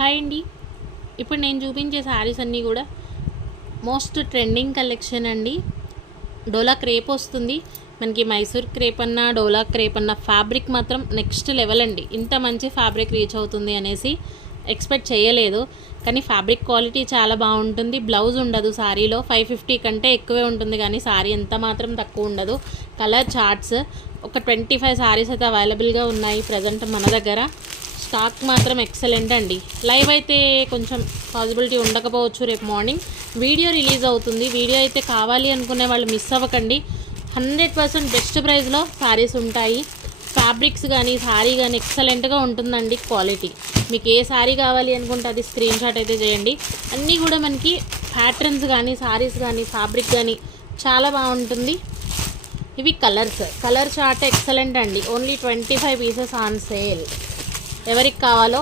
Hi అండి. ఇప్పుడు నేను చూపించే శారీస్ అన్నీ కూడా మోస్ట్ ట్రెండింగ్ కలెక్షన్ అండి. డోలా క్రేప్ వస్తుంది మనకి. మైసూర్ క్రేప్ అన్న డోలా క్రేప్ అన్న ఫ్యాబ్రిక్ మాత్రం నెక్స్ట్ లెవెల్ అండి. ఇంత మంచి ఫ్యాబ్రిక్ రీచ్ అవుతుంది అనేసి ఎక్స్పెక్ట్ చేయలేదు. కానీ ఫ్యాబ్రిక్ క్వాలిటీ చాలా బాగుంటుంది. బ్లౌజ్ ఉండదు శారీలో. 550 కంటే ఎక్కువే ఉంటుంది కానీ శారీ ఎంత మాత్రం తక్కువ ఉండదు. కలర్ చార్ట్స్ ఒక 25 శారీస్ అయితే అవైలబుల్గా ఉన్నాయి ప్రజెంట్ మన దగ్గర. స్టాక్ మాత్రం ఎక్సలెంట్ అండి. లైవ్ అయితే కొంచెం పాసిబిలిటీ ఉండకపోవచ్చు. రేపు మార్నింగ్ వీడియో రిలీజ్ అవుతుంది. వీడియో అయితే కావాలి అనుకునే వాళ్ళు మిస్ అవ్వకండి. 100% బెస్ట్ ప్రైస్లో శారీస్ ఉంటాయి. ఫ్యాబ్రిక్స్ కానీ శారీ కానీ ఎక్సలెంట్గా ఉంటుందండి క్వాలిటీ. మీకు ఏ శారీ కావాలి అనుకుంటే అది స్క్రీన్ షాట్ అయితే చేయండి. అన్నీ కూడా మనకి ప్యాటర్న్స్ కానీ శారీస్ కానీ ఫ్యాబ్రిక్ కానీ చాలా బాగుంటుంది. ఇవి కలర్ చార్ట్ ఎక్సలెంట్ అండి. Only 25 pieces on sale. ఎవరికి కావాలో